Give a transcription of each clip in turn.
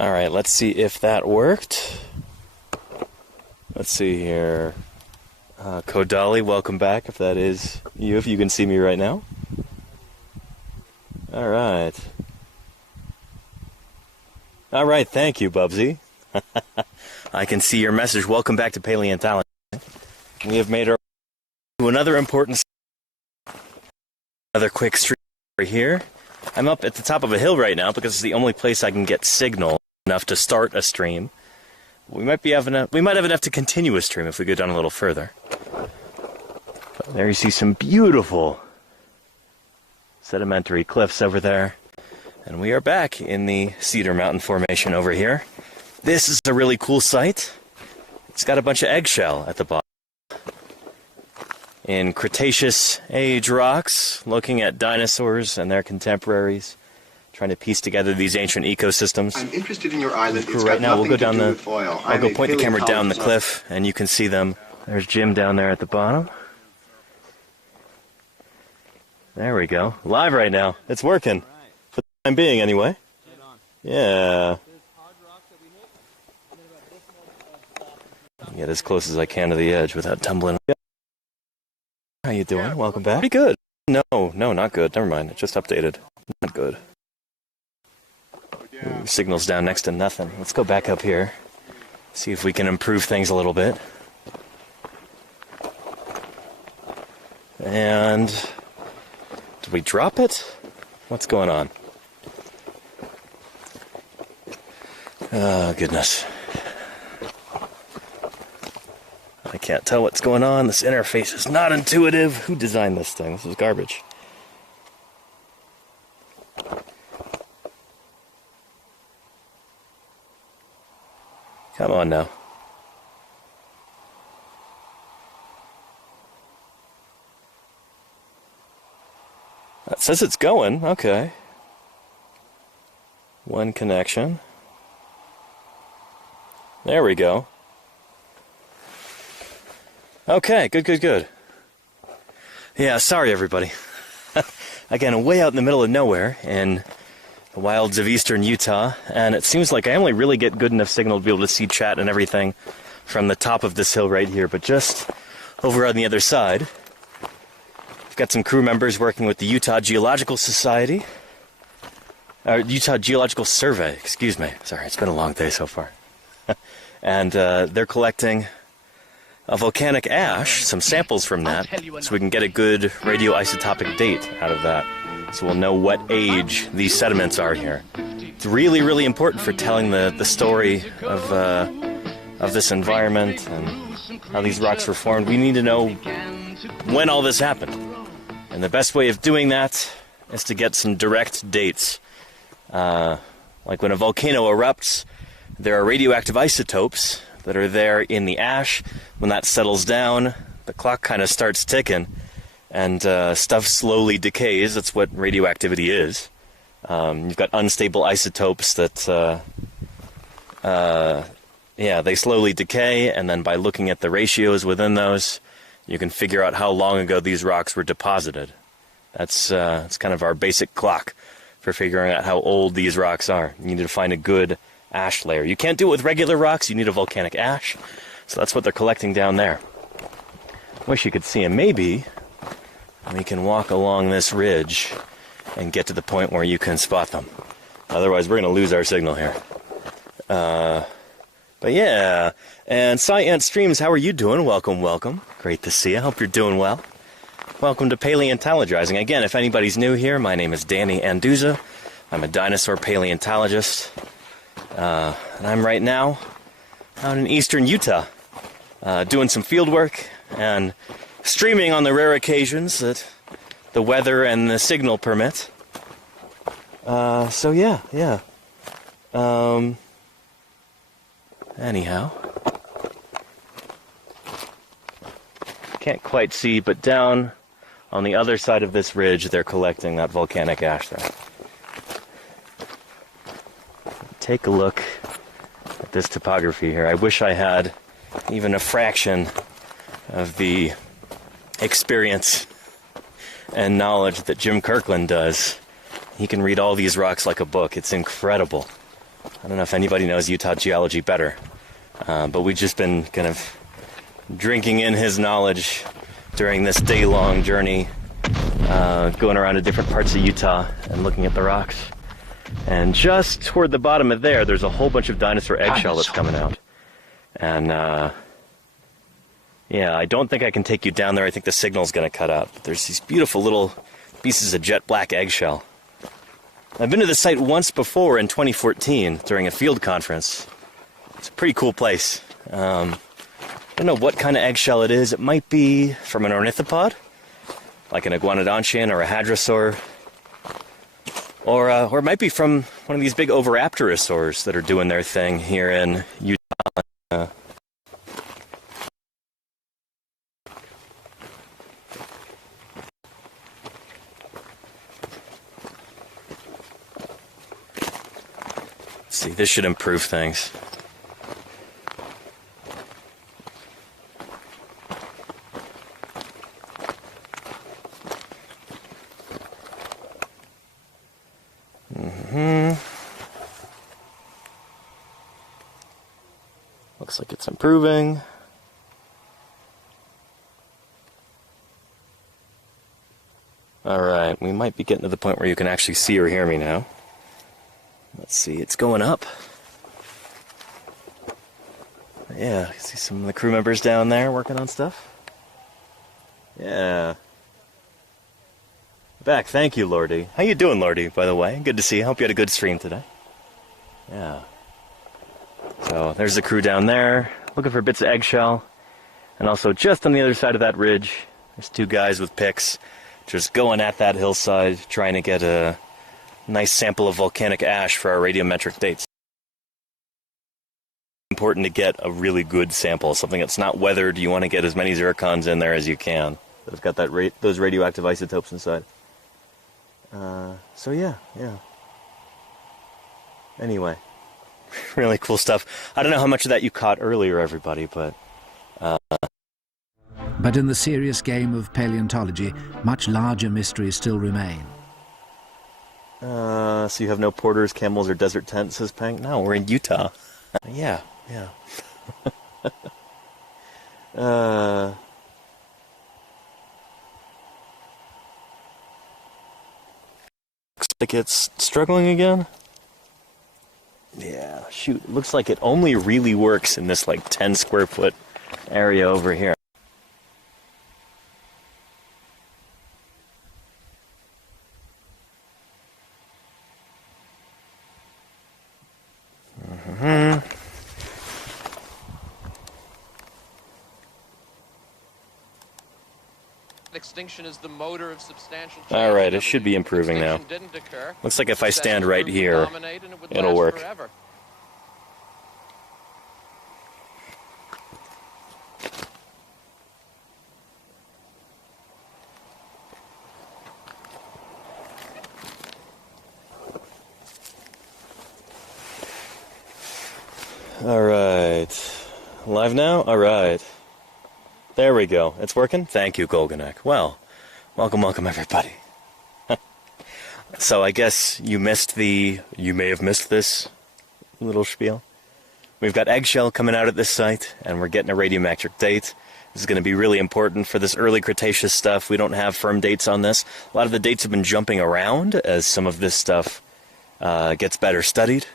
Alright, let's see if that worked. Let's see here. Kodali, welcome back, if that is you, if you can see me right now. Alright. Alright, thank you, Bubsy. I can see your message. Welcome back to Paleontologizing. We have made our way to another important, another quick stream over here. I'm up at the top of a hill right now because it's the only place I can get signal enough to start a stream. We might have enough to continue a stream if we go down a little further. But there you see some beautiful sedimentary cliffs over there. And we are back in the Cedar Mountain Formation over here. This is a really cool site. It's got a bunch of eggshell at the bottom. In Cretaceous age rocks, looking at dinosaurs and their contemporaries, trying to piece together these ancient ecosystems. I'm interested in your island. It's right got now, we'll go nothing down to do with oil. I'll go point the camera down the cliff, and you can see them. There's Jim down there at the bottom. There we go. Live right now. It's working. For the time being, anyway. Yeah. Get as close as I can to the edge without tumbling. How you doing? Welcome back. Pretty good. No, not good. Never mind. It just updated. Not good. Ooh, signal's down next to nothing. Let's go back up here. See if we can improve things a little bit. And did we drop it? What's going on? Oh, goodness. I can't tell what's going on. This interface is not intuitive. Who designed this thing? This is garbage. Come on now. That says it's going. Okay. One connection. There we go. Okay, good. Yeah, sorry everybody. Again, way out in the middle of nowhere in the wilds of eastern Utah, and it seems like I only really get good enough signal to be able to see chat and everything from the top of this hill right here, but just over on the other side, I've got some crew members working with the Utah Geological Society, Utah Geological Survey, excuse me. Sorry, it's been a long day so far. And they're collecting a volcanic ash, some samples from that, so we can get a good radioisotopic date out of that. So we'll know what age these sediments are here. It's really, really important for telling the story of this environment and how these rocks were formed. We need to know when all this happened. And the best way of doing that is to get some direct dates. Like when a volcano erupts, there are radioactive isotopes that are there in the ash. When that settles down, the clock kind of starts ticking, and stuff slowly decays. That's what radioactivity is. You've got unstable isotopes that, they slowly decay, and then by looking at the ratios within those, you can figure out how long ago these rocks were deposited. That's kind of our basic clock for figuring out how old these rocks are. You need to find a good ash layer. You can't do it with regular rocks, you need a volcanic ash. So that's what they're collecting down there. Wish you could see them. Maybe we can walk along this ridge and get to the point where you can spot them. Otherwise, we're going to lose our signal here. But yeah, and Science Streams, how are you doing? Welcome. Great to see you. Hope you're doing well. Welcome to Paleontologizing. Again, if anybody's new here, my name is Danny Anduza. I'm a dinosaur paleontologist. And I'm right now out in eastern Utah, doing some field work and streaming on the rare occasions that the weather and the signal permit. So yeah. Anyhow. Can't quite see, but down on the other side of this ridge, they're collecting that volcanic ash there. Take a look at this topography here. I wish I had even a fraction of the experience and knowledge that Jim Kirkland does. He can read all these rocks like a book. It's incredible. I don't know if anybody knows Utah geology better, but we've just been kind of drinking in his knowledge during this day-long journey, going around to different parts of Utah and looking at the rocks. And just toward the bottom of there's a whole bunch of dinosaur eggshell that's coming out. And, yeah, I don't think I can take you down there. I think the signal's going to cut out. But there's these beautiful little pieces of jet black eggshell. I've been to the site once before in 2014 during a field conference. It's a pretty cool place. I don't know what kind of eggshell it is. It might be from an ornithopod, like an iguanodontian or a hadrosaur. Or it might be from one of these big oviraptorosaurs that are doing their thing here in Utah. Let's see, this should improve things. Looks like it's improving. Alright, we might be getting to the point where you can actually see or hear me now. Let's see, it's going up. Yeah, I see some of the crew members down there working on stuff. Yeah. Back, thank you, Lordy. How you doing, Lordy, by the way? Good to see you. Hope you had a good stream today. Yeah. So, there's the crew down there, looking for bits of eggshell. And also, just on the other side of that ridge, there's two guys with picks, just going at that hillside, trying to get a nice sample of volcanic ash for our radiometric dates. Important to get a really good sample, something that's not weathered. You want to get as many zircons in there as you can. They've got that those radioactive isotopes inside. So yeah. Anyway, really cool stuff. I don't know how much of that you caught earlier, everybody, but... But in the serious game of paleontology, much larger mysteries still remain. So you have no porters, camels, or desert tents, says Pank? No, we're in Utah. Yeah. Looks like it's struggling again. Yeah, shoot. Looks like it only really works in this like 10 square foot area over here. Extinction is the motor of substantial change. All right, it should be improving now. Looks like if I stand right here, it'll work. Forever. All right, live now? All right. There we go. It's working? Thank you, Golganek. Well, welcome everybody. So I guess you may have missed this little spiel. We've got eggshell coming out at this site, and we're getting a radiometric date. This is going to be really important for this early Cretaceous stuff. We don't have firm dates on this. A lot of the dates have been jumping around as some of this stuff gets better studied.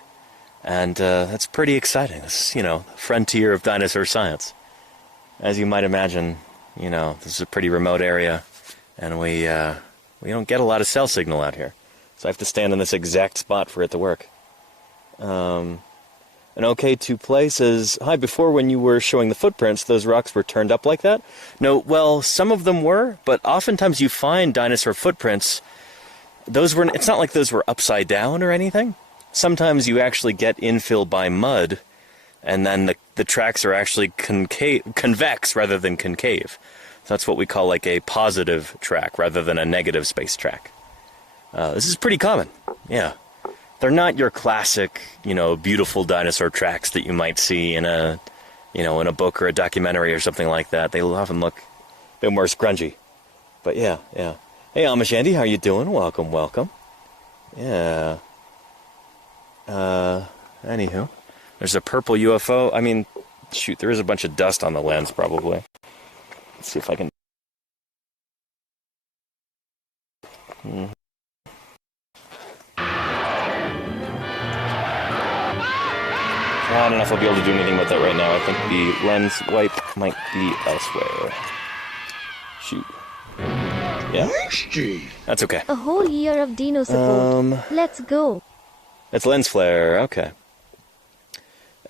And that's pretty exciting. This is, frontier of dinosaur science. As you might imagine, this is a pretty remote area, and we don't get a lot of cell signal out here. So I have to stand in this exact spot for it to work. An OK2 Play says, hi, before when you were showing the footprints, those rocks were turned up like that? No, well, some of them were, but oftentimes you find dinosaur footprints. It's not like those were upside down or anything. Sometimes you actually get infill by mud, and then the tracks are actually convex rather than concave. So that's what we call like a positive track rather than a negative space track. This is pretty common, yeah. They're not your classic, beautiful dinosaur tracks that you might see in a book or a documentary or something like that. They often look a bit more scrungy. But yeah. Hey, Amish Andy, how you doing? Welcome. Yeah. Anywho, there's a purple UFO. I mean, shoot, there is a bunch of dust on the lens, probably. Let's see if I can... I don't know if I'll be able to do anything with that right now. I think the lens wipe might be elsewhere. Shoot. Yeah? That's okay. A whole year of dino support. Let's go. It's lens flare, okay.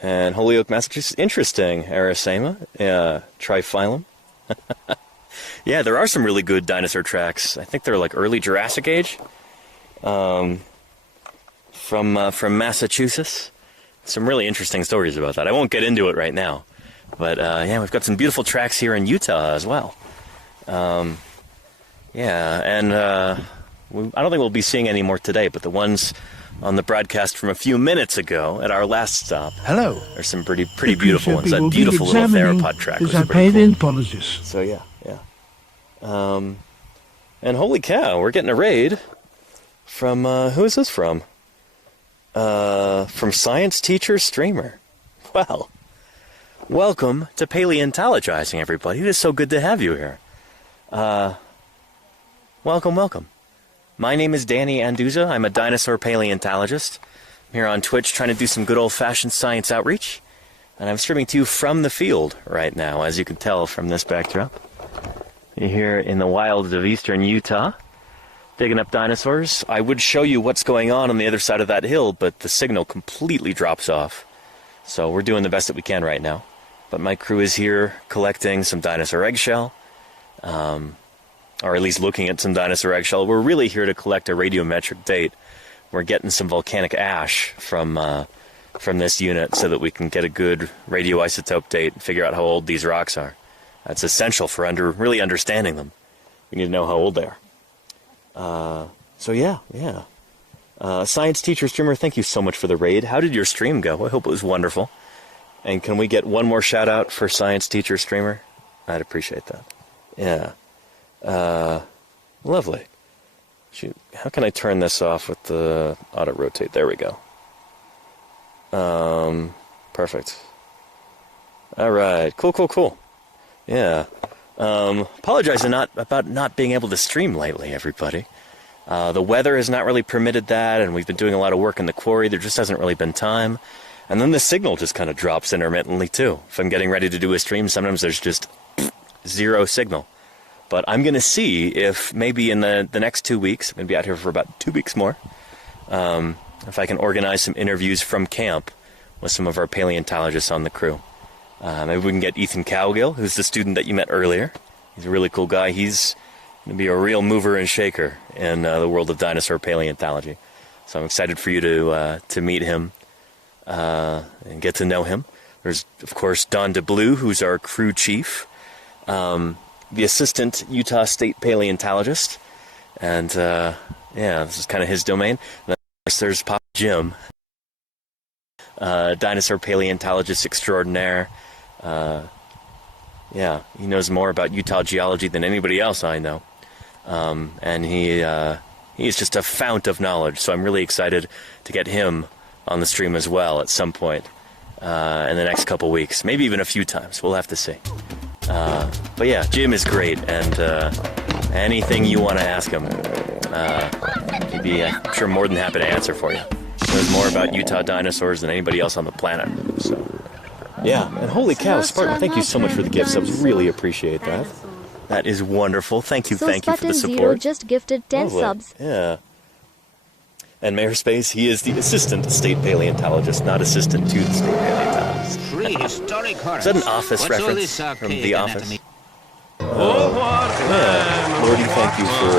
And Holyoke, Massachusetts. Interesting, Arasema. Triphyllum. Yeah, there are some really good dinosaur tracks. I think they're like early Jurassic Age. From Massachusetts. Some really interesting stories about that. I won't get into it right now. But yeah, we've got some beautiful tracks here in Utah as well. Yeah, and I don't think we'll be seeing any more today, but the ones on the broadcast from a few minutes ago at our last stop. Hello. There's some pretty beautiful ones. That beautiful little theropod track was pretty paleontologist. cool. So yeah. And holy cow, we're getting a raid from who is this from? From Science Teacher Streamer. Well, welcome to Paleontologizing, everybody. It is so good to have you here. Welcome. My name is Danny Anduza. I'm a dinosaur paleontologist. I'm here on Twitch trying to do some good old-fashioned science outreach. And I'm streaming to you from the field right now, as you can tell from this backdrop. You're here in the wilds of eastern Utah, digging up dinosaurs. I would show you what's going on the other side of that hill, but the signal completely drops off. So we're doing the best that we can right now. But my crew is here collecting some dinosaur eggshell. Or at least looking at some dinosaur eggshell. We're really here to collect a radiometric date. We're getting some volcanic ash from this unit so that we can get a good radioisotope date and figure out how old these rocks are. That's essential for really understanding them. We need to know how old they are. So yeah. Science Teacher Streamer, thank you so much for the raid. How did your stream go? I hope it was wonderful. And can we get one more shout out for Science Teacher Streamer? I'd appreciate that. Yeah. Lovely. Shoot, how can I turn this off with the auto rotate? There we go. Perfect. All right, cool. Yeah. Apologize about not being able to stream lately, everybody. The weather has not really permitted that, and we've been doing a lot of work in the quarry. There just hasn't really been time. And then the signal just kind of drops intermittently, too. If I'm getting ready to do a stream, sometimes there's just zero signal. But I'm going to see if maybe in the next 2 weeks, I'm going to be out here for about 2 weeks more, if I can organize some interviews from camp with some of our paleontologists on the crew. Maybe we can get Ethan Cowgill, who's the student that you met earlier. He's a really cool guy. He's going to be a real mover and shaker in the world of dinosaur paleontology. So I'm excited for you to meet him and get to know him. There's, of course, Don DeBlue, who's our crew chief. The assistant Utah State paleontologist, and yeah, this is kind of his domain. And then, of course, there's Papa Jim, dinosaur paleontologist extraordinaire. Yeah, he knows more about Utah geology than anybody else I know, and he's just a fount of knowledge. So I'm really excited to get him on the stream as well at some point in the next couple weeks, maybe even a few times. We'll have to see. But yeah, Jim is great, and anything you want to ask him, he'd be, I'm sure, more than happy to answer for you. He knows more about Utah dinosaurs than anybody else on the planet. So, yeah, and holy cow, Spartan, thank you so much for the gifts. I really appreciate that. That is wonderful. Thank you for the support. Zero just gifted 10 subs. Yeah. And Mayor Space, he is the assistant state paleontologist, not assistant to the state paleontologist. Prehistoric horrors. Is that an Office reference from The Office? Yeah. Lordy, thank you for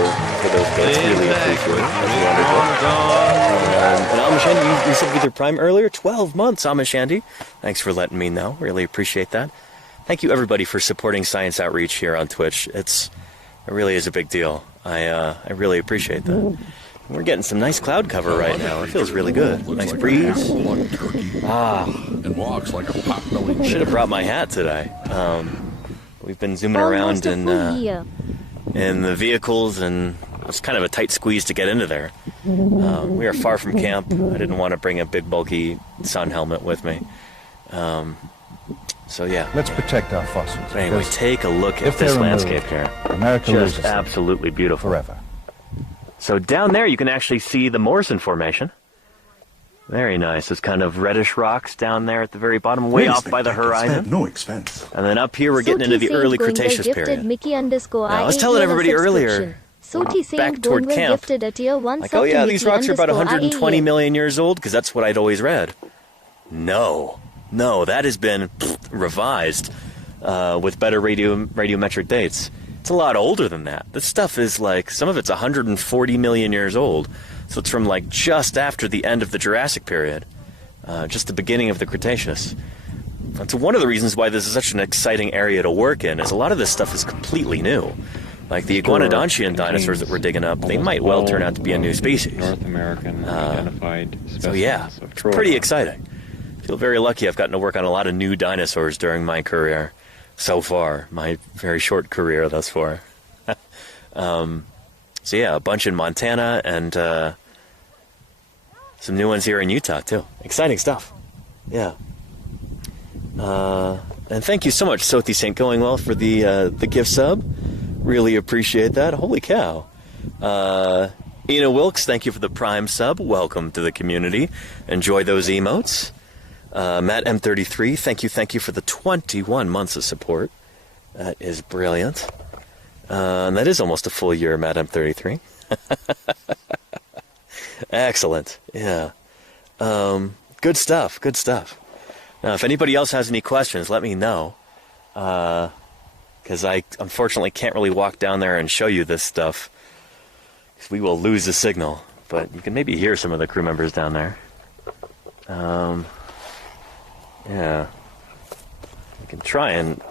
those bits. Really appreciate it. That's wonderful. And Amashandy, you said with your Prime earlier. 12 months, Amashandy. Thanks for letting me know. Really appreciate that. Thank you, everybody, for supporting Science Outreach here on Twitch. It really is a big deal. I really appreciate that. We're getting some nice cloud cover right now. It feels really good. Nice breeze. And walks like a pot-bellied Should have brought my hat today. We've been zooming around in the vehicles, and it's kind of a tight squeeze to get into there. We are far from camp. I didn't want to bring a big, bulky sun helmet with me. So yeah. Let's protect our fossils. But anyway, because take a look at if this they're landscape removed, here. America Just loses absolutely beautiful. forever. So down there you can actually see the Morrison Formation. Very nice. It's kind of reddish rocks down there at the very bottom, way off by the horizon. No expense. And then up here we're getting into the early Cretaceous period. Now, I was telling everybody earlier, back toward camp, like, oh yeah, these rocks are about 120 million years old, because that's what I'd always read. No, that has been revised with better radiometric dates. It's a lot older than that. This stuff is like, some of it's 140 million years old. So it's from like just after the end of the Jurassic period, just the beginning of the Cretaceous. That's one of the reasons why this is such an exciting area to work in, is a lot of this stuff is completely new. Like the iguanodontian dinosaurs that we're digging up, they might well turn out to be a new species. North American identified so yeah, it's pretty exciting. I feel very lucky I've gotten to work on a lot of new dinosaurs during my career so far, my very short career thus far. So yeah, a bunch in Montana and some new ones here in Utah too. Exciting stuff. Yeah. And thank you so much, Sothi St. Goingwell, for the gift sub. Really appreciate that. Holy cow. Ina Wilkes, thank you for the Prime sub. Welcome to the community. Enjoy those emotes. Matt M33, thank you for the 21 months of support. That is brilliant. And that is almost a full year, Matt M33. Excellent. Yeah. Good stuff. Now, if anybody else has any questions, let me know. Because I unfortunately can't really walk down there and show you this stuff, because we will lose the signal. But you can maybe hear some of the crew members down there. Yeah. I can try and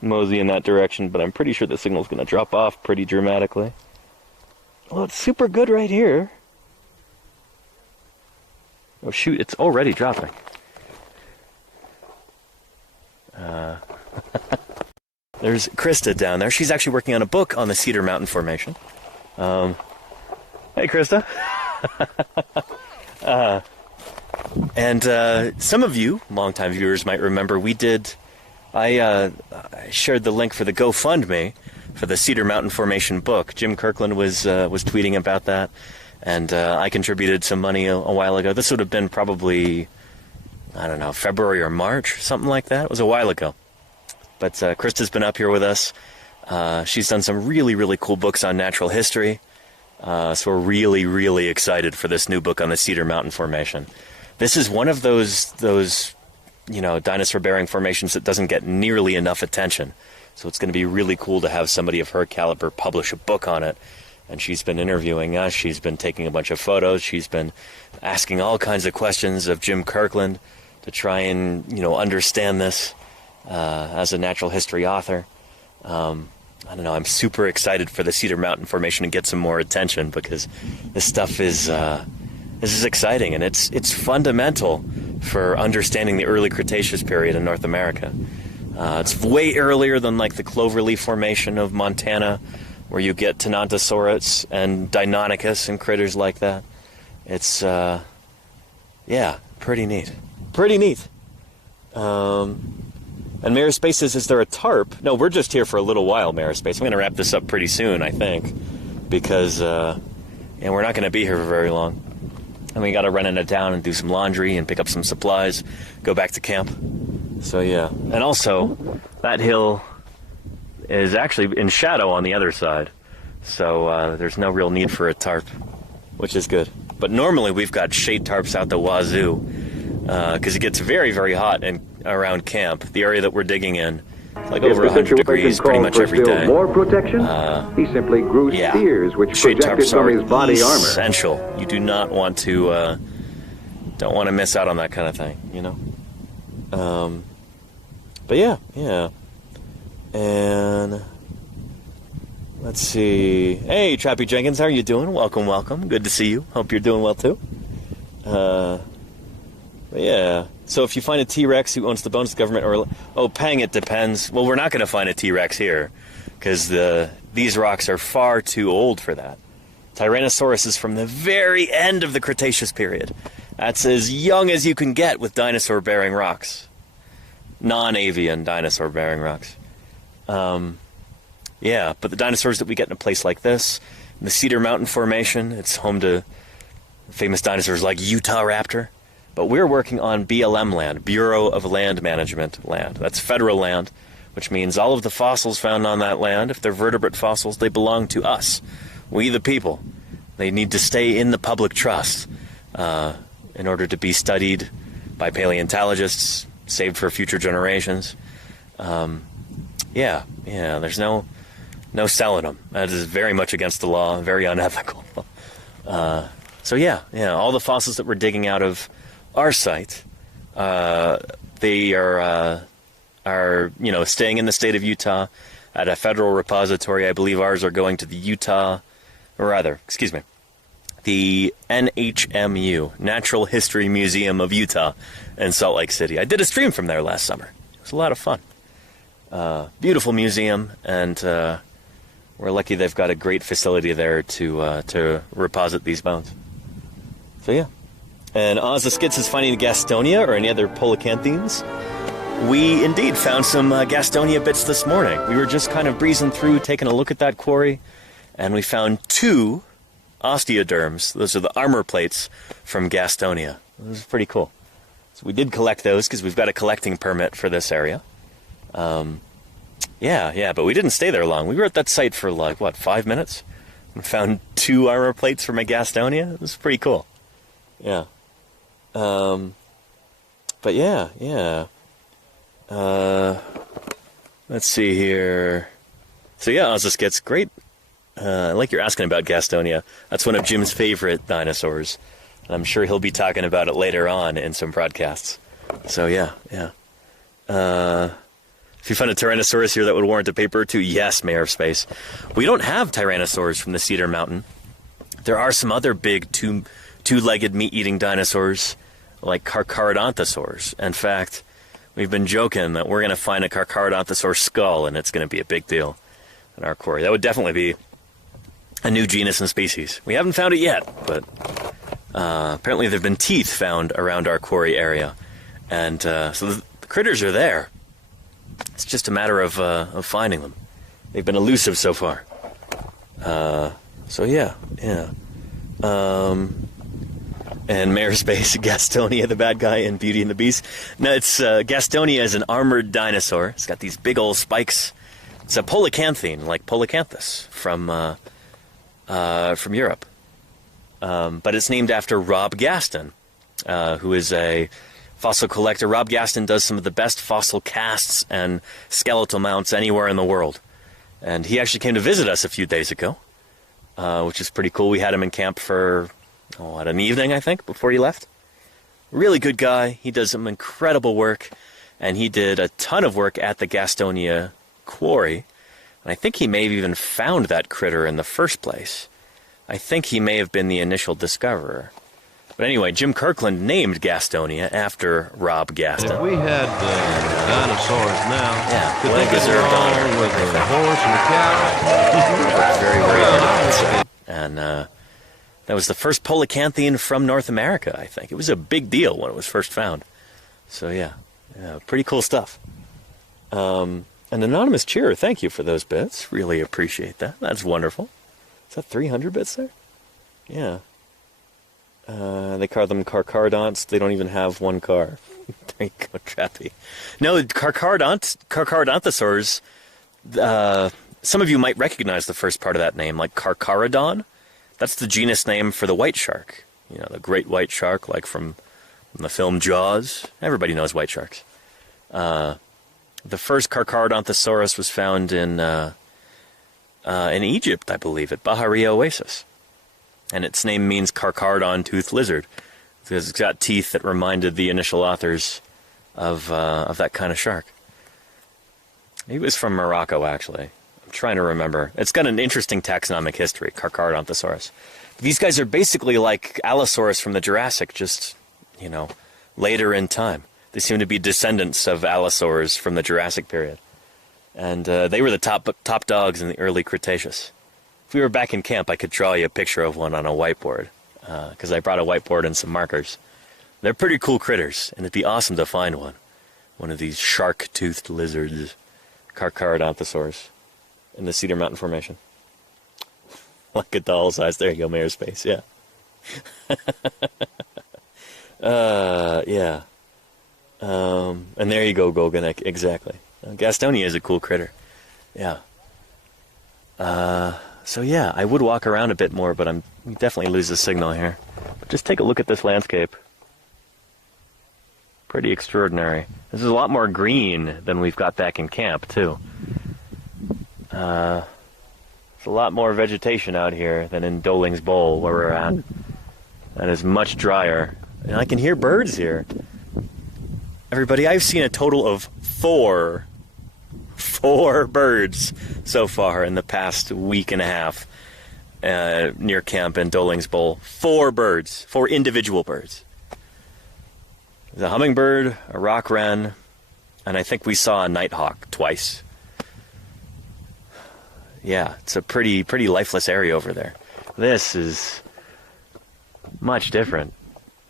mosey in that direction, but I'm pretty sure the signal's going to drop off pretty dramatically. Well, it's super good right here. Oh shoot, it's already dropping. There's Krista down there. She's actually working on a book on the Cedar Mountain Formation. Hey Krista. And some of you, longtime viewers, might remember I shared the link for the GoFundMe for the Cedar Mountain Formation book. Jim Kirkland was tweeting about that, and I contributed some money a while ago. This would have been probably, I don't know, February or March, something like that. It was a while ago. But Krista's been up here with us. She's done some really, really cool books on natural history. So we're really, really excited for this new book on the Cedar Mountain Formation. This is one of those dinosaur-bearing formations that doesn't get nearly enough attention. So it's going to be really cool to have somebody of her caliber publish a book on it. And she's been interviewing us. She's been taking a bunch of photos. She's been asking all kinds of questions of Jim Kirkland to try and, understand this as a natural history author. I don't know. I'm super excited for the Cedar Mountain Formation to get some more attention, because this stuff is exciting, and it's fundamental for understanding the early Cretaceous period in North America. It's way earlier than like the Cloverleaf Formation of Montana, where you get Tenontosaurus and Deinonychus and critters like that. It's pretty neat. And Mayor Space says, is there a tarp? No, we're just here for a little while, Mayor Space. I'm going to wrap this up pretty soon, I think, because we're not going to be here for very long. And we got to run into town and do some laundry and pick up some supplies, go back to camp. So yeah. And also, that hill is actually in shadow on the other side. So there's no real need for a tarp, which is good. But normally we've got shade tarps out the wazoo, because it gets very, very hot around camp. The area that we're digging in, it's like over 100 degrees pretty much every day. More protection? He simply grew spears which projected from his body armor. Essential. You do not want to miss out on that kind of thing, But yeah. And let's see. Hey, Trappy Jenkins, how are you doing? Welcome. Good to see you. Hope you're doing well too. But yeah. So if you find a T-Rex who owns the bones of the government, Pang, it depends. Well, we're not going to find a T-Rex here, because these rocks are far too old for that. Tyrannosaurus is from the very end of the Cretaceous period. That's as young as you can get with dinosaur-bearing rocks. Non-avian dinosaur-bearing rocks. Yeah, but the dinosaurs that we get in a place like this, the Cedar Mountain Formation, it's home to famous dinosaurs like Utah Raptor. But we're working on BLM land, Bureau of Land Management land. That's federal land, which means all of the fossils found on that land, if they're vertebrate fossils, they belong to us. We the people. They need to stay in the public trust in order to be studied by paleontologists, saved for future generations. Yeah, there's no selling them. That is very much against the law, very unethical. So yeah, all the fossils that we're digging out of our site, they are staying in the state of Utah at a federal repository. I believe ours are going to the NHMU, Natural History Museum of Utah in Salt Lake City. I did a stream from there last summer. It was a lot of fun. Beautiful museum, and we're lucky they've got a great facility there to reposit these bones. So yeah. And Oz the Skits is finding Gastonia or any other polacanthines. We indeed found some Gastonia bits this morning. We were just kind of breezing through, taking a look at that quarry, and we found 2 osteoderms. Those are the armor plates from Gastonia. This is pretty cool. So we did collect those because we've got a collecting permit for this area. Yeah, but we didn't stay there long. We were at that site for 5 minutes? And found 2 armor plates from a Gastonia. It was pretty cool. Yeah. But yeah. Let's see here. So yeah, Ozus gets great. Like you're asking about Gastonia. That's one of Jim's favorite dinosaurs. I'm sure he'll be talking about it later on in some broadcasts. So yeah. If you find a Tyrannosaurus here that would warrant a paper or 2, yes, Mayor of Space. We don't have Tyrannosaurs from the Cedar Mountain. There are some other big two-legged meat-eating dinosaurs like Carcharodontosaurs. In fact, we've been joking that we're going to find a Carcharodontosaur skull, and it's going to be a big deal in our quarry. That would definitely be a new genus and species. We haven't found it yet, but apparently there have been teeth found around our quarry area. And so the critters are there. It's just a matter of finding them. They've been elusive so far. So yeah. And Mayor Space, Gastonia, the bad guy in Beauty and the Beast. No, it's Gastonia is an armored dinosaur. It's got these big old spikes. It's a polacanthine, like Polacanthus from Europe. But it's named after Rob Gaston, who is a fossil collector. Rob Gaston does some of the best fossil casts and skeletal mounts anywhere in the world. And he actually came to visit us a few days ago, which is pretty cool. We had him in camp for an evening, I think, before he left. Really good guy. He does some incredible work, and he did a ton of work at the Gastonia quarry. And I think he may have even found that critter in the first place. I think he may have been the initial discoverer. But anyway, Jim Kirkland named Gastonia after Rob Gaston. If we had dinosaurs now, could they get along with a horse and a cow? Very, very good. And that was the first polacanthine from North America, I think. It was a big deal when it was first found. So yeah, pretty cool stuff. An anonymous cheerer, thank you for those bits. Really appreciate that. That's wonderful. Is that 300 bits there? Yeah. They call them carcharodonts. They don't even have one car. There you go, Trappy. No, Carcharodontosaurs, some of you might recognize the first part of that name, like Carcharodon. That's the genus name for the white shark. You know, the great white shark, like from the film Jaws. Everybody knows white sharks. The first Carcharodontosaurus was found in Egypt, I believe, at Bahariya Oasis. And its name means Carcharodon-toothed lizard, because it's got teeth that reminded the initial authors of that kind of shark. He was from Morocco, actually. I'm trying to remember. It's got an interesting taxonomic history, Carcharodontosaurus. These guys are basically like Allosaurus from the Jurassic, just, later in time. They seem to be descendants of Allosaurs from the Jurassic period. And they were the top dogs in the early Cretaceous. if we were back in camp, I could draw you a picture of one on a whiteboard, because I brought a whiteboard and some markers. They're pretty cool critters, and it'd be awesome to find one. One of these shark-toothed lizards, Carcharodontosaurs, in the Cedar Mountain Formation. Like a doll size. There you go, Mayor's face, yeah. Yeah. And there you go, Golganek, exactly. Gastonia is a cool critter. Yeah. So yeah, I would walk around a bit more, but we definitely lose the signal here. But just take a look at this landscape. Pretty extraordinary. This is a lot more green than we've got back in camp, too. There's a lot more vegetation out here than in Doling's Bowl, where we're at. That is much drier. And I can hear birds here. Everybody, I've seen a total of four birds so far in the past week and a half near camp in Doling's Bowl. 4 birds. 4 individual birds. There's a hummingbird, a rock wren, and I think we saw a nighthawk twice. Yeah, it's a pretty lifeless area over there. This is much different.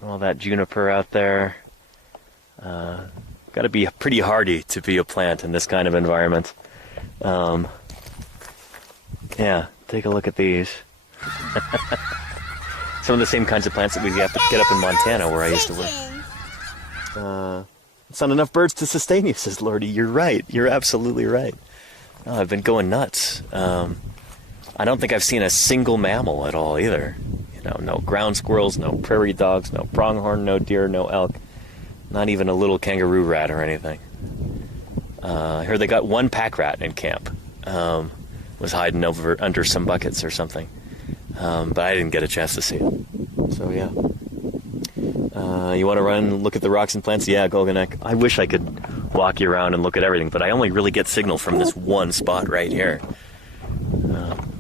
All that juniper out there. Got to be pretty hardy to be a plant in this kind of environment. Yeah, take a look at these. Some of the same kinds of plants that we have to get up in Montana, where I used to work. It's not enough birds to sustain you, says Lordy. You're right. You're absolutely right. Oh, I've been going nuts. I don't think I've seen a single mammal at all either. You know, no ground squirrels, no prairie dogs, no pronghorn, no deer, no elk. Not even a little kangaroo rat or anything. I heard they got one pack rat in camp. Was hiding under some buckets or something. But I didn't get a chance to see it. So yeah. You want to run and look at the rocks and plants? Yeah, Golganek. I wish I could walk you around and look at everything, but I only really get signal from this one spot right here.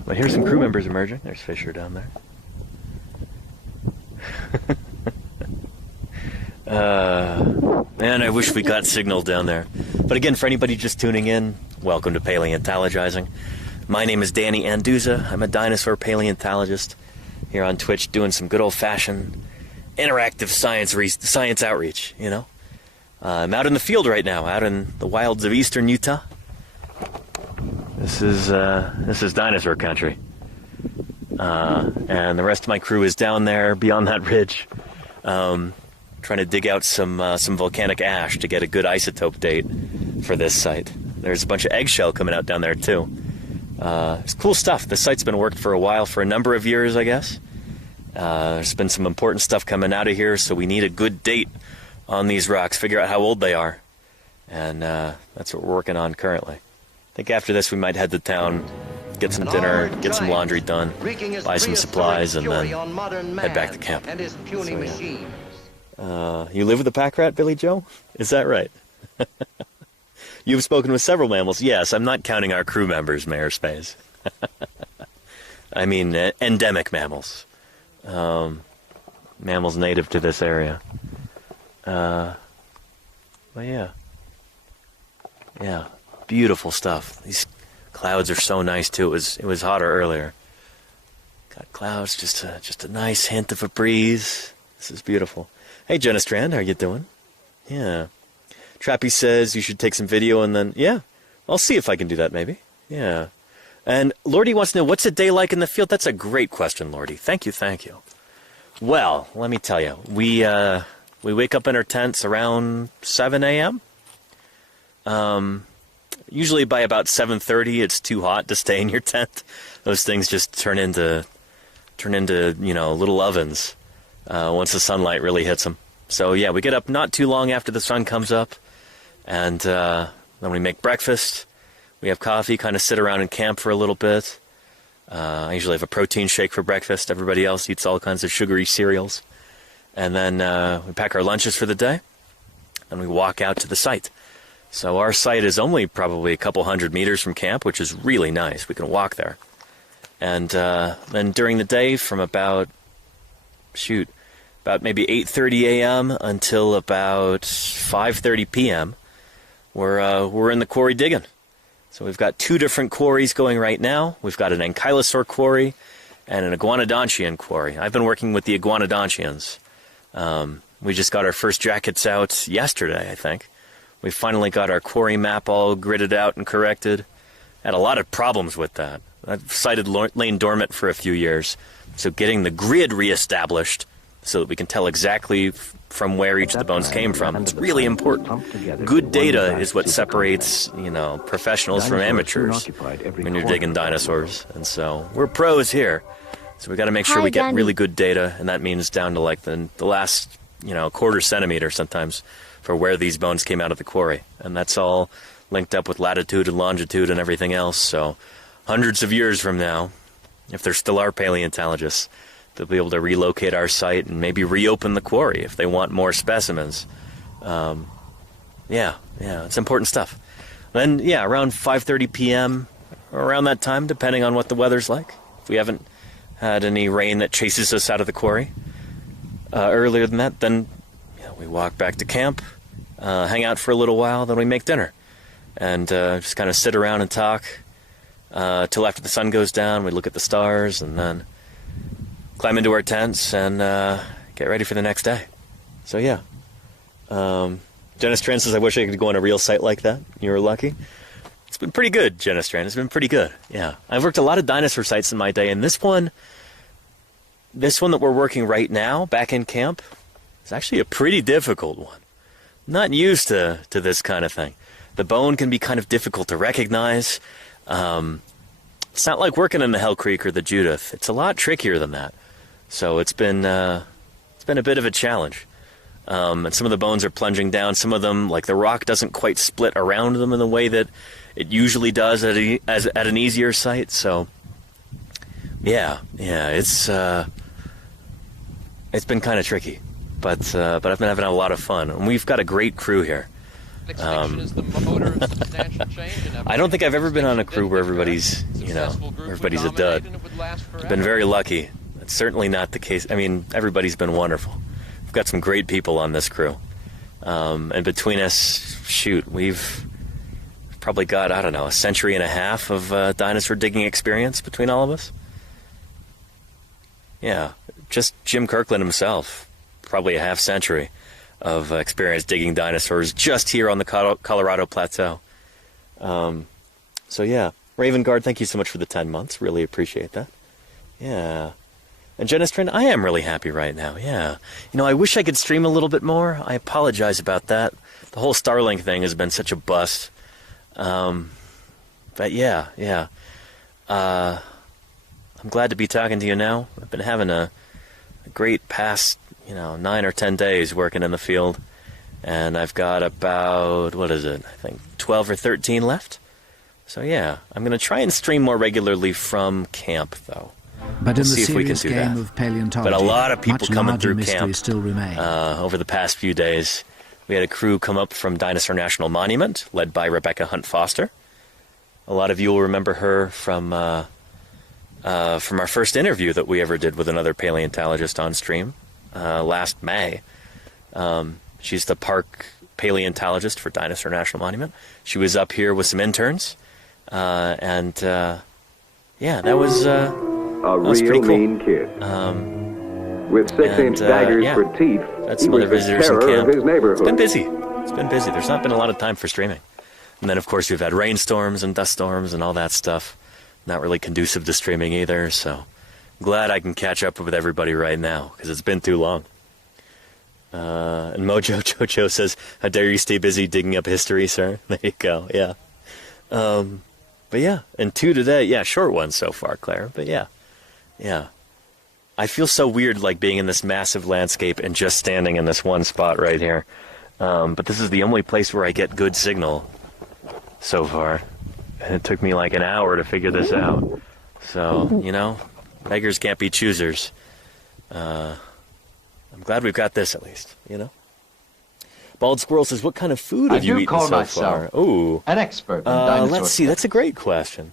But here's some crew members emerging. There's Fisher down there. Man, I wish we got signal down there. But again, for anybody just tuning in, welcome to Paleontologizing. My name is Danny Anduza. I'm a dinosaur paleontologist here on Twitch doing some good old-fashioned interactive science outreach, you know. I'm out in the field right now, out in the wilds of eastern Utah. This is dinosaur country. And the rest of my crew is down there beyond that ridge, trying to dig out some volcanic ash to get a good isotope date for this site. There's a bunch of eggshell coming out down there too. It's cool stuff. This site's been worked for a while, for a number of years, I guess. There's been some important stuff coming out of here, so we need a good date on these rocks, figure out how old they are. And that's what we're working on currently. I think after this we might head to town, get some dinner, get some laundry done, buy some supplies, and then head back to camp. So, yeah. You live with a pack rat, Billy Joe? Is that right? You've spoken with several mammals. Yes, I'm not counting our crew members, Mayor Space. I mean endemic mammals. Mammals native to this area. But yeah. Yeah, beautiful stuff. These clouds are so nice too. It was hotter earlier. Got clouds, just a nice hint of a breeze. This is beautiful. Hey, Jenna Strand, how you doing? Yeah. Trappy says you should take some video and then, yeah, I'll see if I can do that maybe. Yeah. And Lordy wants to know, what's a day like in the field? That's a great question, Lordy. Thank you. Well, let me tell you, we wake up in our tents around 7 a.m. Usually by about 7:30, it's too hot to stay in your tent. Those things just turn into little ovens once the sunlight really hits them. So yeah, we get up not too long after the sun comes up, and then we make breakfast. We have coffee, kind of sit around and camp for a little bit. I usually have a protein shake for breakfast. Everybody else eats all kinds of sugary cereals. And then we pack our lunches for the day, and we walk out to the site. So our site is only probably a couple hundred meters from camp, which is really nice. We can walk there. And then during the day from about maybe 8:30 a.m. until about 5:30 p.m., we're in the quarry digging. So we've got 2 different quarries going right now. We've got an ankylosaur quarry and an iguanodontian quarry. I've been working with the iguanodontians. We just got our first jackets out yesterday, I think. We finally got our quarry map all gridded out and corrected. Had a lot of problems with that. I've cited lain dormant for a few years. So getting the grid reestablished so that we can tell exactly from where each of the bones came from, it's really important. Good data is what separates, professionals from amateurs when you're digging dinosaurs. And so we're pros here. So we got to make sure we get really good data, and that means down to like the last, quarter centimeter sometimes for where these bones came out of the quarry. And that's all linked up with latitude and longitude and everything else. So hundreds of years from now, if there still are paleontologists, they'll be able to relocate our site and maybe reopen the quarry if they want more specimens. It's important stuff. Then, around 5:30 p.m., around that time, depending on what the weather's like. If we haven't had any rain that chases us out of the quarry earlier than that, then we walk back to camp, hang out for a little while, then we make dinner. And just kind of sit around and talk till after the sun goes down. We look at the stars and then climb into our tents and get ready for the next day. So Jenna Strand says, I wish I could go on a real site like that. You were lucky. It's been pretty good, Jenna Strand. It's been pretty good. Yeah. I've worked a lot of dinosaur sites in my day, and this one that we're working right now back in camp is actually a pretty difficult one. Not used to this kind of thing. The bone can be kind of difficult to recognize. It's not like working in the Hell Creek or the Judith. It's a lot trickier than that. So it's been a bit of a challenge. And some of the bones are plunging down. Some of them, like the rock, doesn't quite split around them in the way that it usually does at an easier site. So it's been kind of tricky, but I've been having a lot of fun, and we've got a great crew here. I don't think I've ever been on a crew where everybody's a dud. I've been very lucky. It's certainly not the case. I mean, everybody's been wonderful. We've got some great people on this crew. And between us, we've probably got, a century and a half of dinosaur digging experience between all of us. Yeah, just Jim Kirkland himself, probably a half century of experience digging dinosaurs just here on the Colorado Plateau. Raven Guard, thank you so much for the 10 months. Really appreciate that. Yeah. And Jenna Strand, I am really happy right now, yeah. I wish I could stream a little bit more. I apologize about that. The whole Starlink thing has been such a bust. I'm glad to be talking to you now. I've been having a great past, 9 or 10 days working in the field. And I've got about, I think 12 or 13 left. So I'm going to try and stream more regularly from camp, though. But in the serious game of paleontology, but a lot of people coming through camp still remain. Over the past few days. We had a crew come up from Dinosaur National Monument, led by Rebecca Hunt Foster. A lot of you will remember her from our first interview that we ever did with another paleontologist on stream last May. She's the park paleontologist for Dinosaur National Monument. She was up here with some interns, that was real cool. mean kid. With 6-inch daggers for teeth, that's he was the terror of his neighborhood. It's been busy. There's not been a lot of time for streaming. And then, of course, we've had rainstorms and dust storms and all that stuff. Not really conducive to streaming either, so I'm glad I can catch up with everybody right now, because it's been too long. And Mojo Jojo says, how dare you stay busy digging up history, sir? There you go, yeah. And 2 today. Short one so far, Claire, but yeah. I feel so weird, like, being in this massive landscape and just standing in this one spot right here. But this is the only place where I get good signal so far. And it took me like an hour to figure this out. So, beggars can't be choosers. I'm glad we've got this at least, Bald Squirrel says, what kind of food have you eaten so far? Ooh. An expert in dinosaurs. Let's see, that's a great question.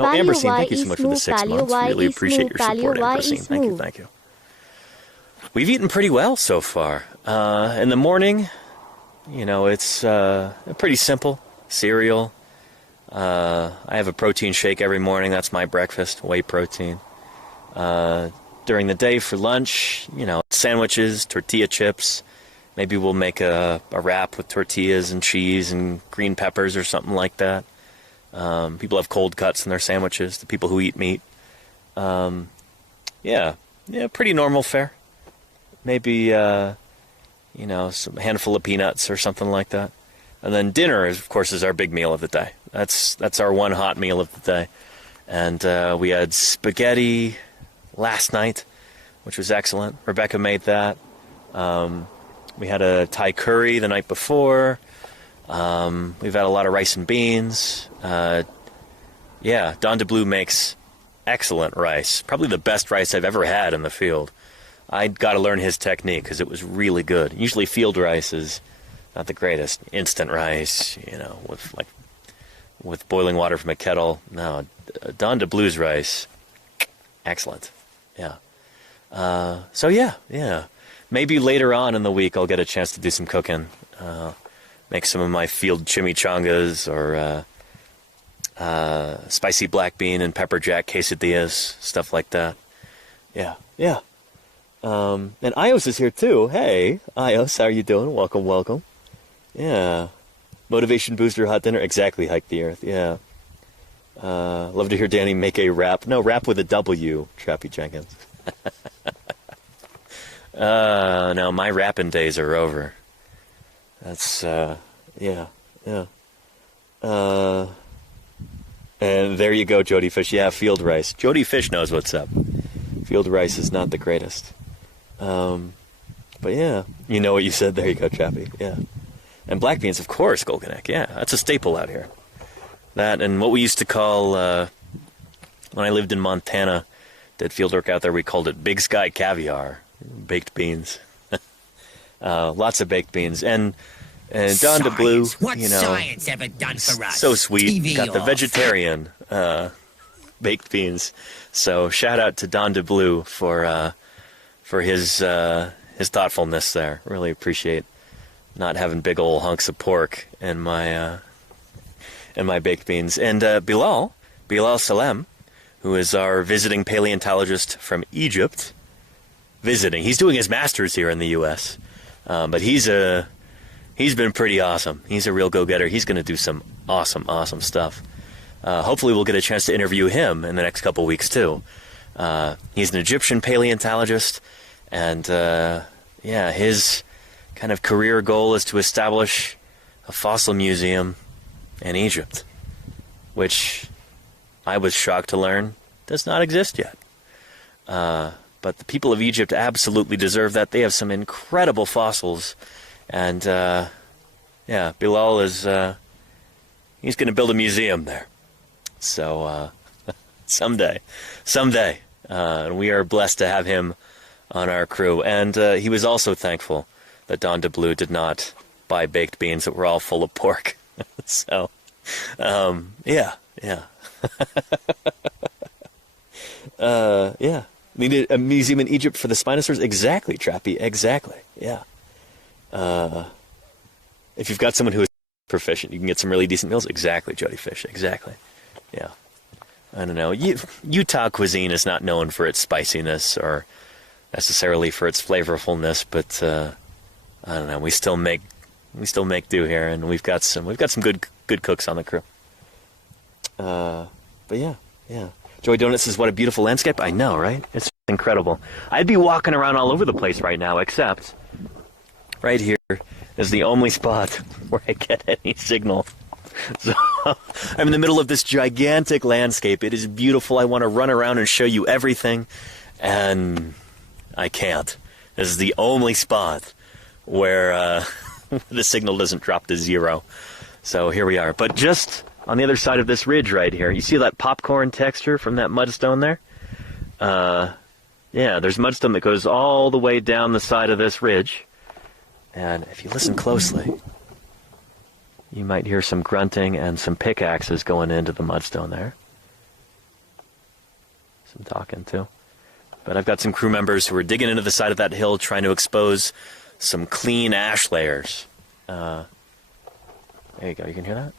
Oh, Ambersine, thank you so much for the 6 months. Really appreciate your support, Ambersine. Thank you. We've eaten pretty well so far. In the morning, it's pretty simple. Cereal, I have a protein shake every morning. That's my breakfast, whey protein. During the day for lunch, sandwiches, tortilla chips. Maybe we'll make a wrap with tortillas and cheese and green peppers or something like that. People have cold cuts in their sandwiches, the people who eat meat. Yeah, pretty normal fare. Maybe, some handful of peanuts or something like that. And then dinner, of course, is our big meal of the day. That's our one hot meal of the day. And we had spaghetti last night, which was excellent. Rebecca made that. We had a Thai curry the night before. We've had a lot of rice and beans. Don DeBlue makes excellent rice. Probably the best rice I've ever had in the field. I got to learn his technique because it was really good. Usually field rice is not the greatest. Instant rice, with boiling water from a kettle. No, Don DeBlue's rice, excellent. Yeah. Maybe later on in the week I'll get a chance to do some cooking. Make some of my field chimichangas or spicy black bean and pepper jack quesadillas, stuff like that. Yeah. And Ios is here too. Hey, Ios, how are you doing? Welcome. Yeah. Motivation booster hot dinner. Exactly, hike the earth. Yeah. Love to hear Danny make a rap. No, rap with a W, Trappy Jenkins. No, my rapping days are over. That's, yeah. And there you go, Jody Fish. Yeah, field rice. Jody Fish knows what's up. Field rice is not the greatest. But yeah, you know what you said. There you go, Trappy. Yeah. And black beans, of course, Golganek. Yeah, that's a staple out here. That and what we used to call, when I lived in Montana, did field work out there, we called it Big Sky Caviar. Baked beans. Lots of baked beans. And Don DeBlue, what science ever done for us? So sweet. TV Got the vegetarian baked beans. So shout out to Don DeBlue for his thoughtfulness there. Really appreciate not having big old hunks of pork in my baked beans. And Bilal Salem, who is our visiting paleontologist from Egypt, visiting. He's doing his master's here in the U.S., but he's been pretty awesome. He's a real go-getter. He's going to do some awesome stuff. Hopefully we'll get a chance to interview him in the next couple weeks, too. He's an Egyptian paleontologist, and, his kind of career goal is to establish a fossil museum in Egypt, which I was shocked to learn does not exist yet. But the people of Egypt absolutely deserve that. They have some incredible fossils, and, Bilal is, he's going to build a museum there. So, someday, and we are blessed to have him on our crew. And he was also thankful that Don DeBlue did not buy baked beans that were all full of pork. So, yeah. Needed a museum in Egypt for the Spinosaurs? Exactly, Trappy, exactly, yeah. If you've got someone who is proficient, you can get some really decent meals? Exactly, Jody Fish, exactly, yeah. I don't know. Utah cuisine is not known for its spiciness or necessarily for its flavorfulness, but I don't know. We still make do here, and we've got some good cooks on the crew. But yeah. Joy Donuts says, what a beautiful landscape. I know, right? It's incredible. I'd be walking around all over the place right now, except right here is the only spot where I get any signal. So I'm in the middle of this gigantic landscape. It is beautiful. I want to run around and show you everything, and I can't. This is the only spot where the signal doesn't drop to zero. So here we are. But just on the other side of this ridge right here, you see that popcorn texture from that mudstone there? There's mudstone that goes all the way down the side of this ridge. And if you listen closely, you might hear some grunting and some pickaxes going into the mudstone there. Some talking too. But I've got some crew members who are digging into the side of that hill trying to expose some clean ash layers. There you go, you can hear that?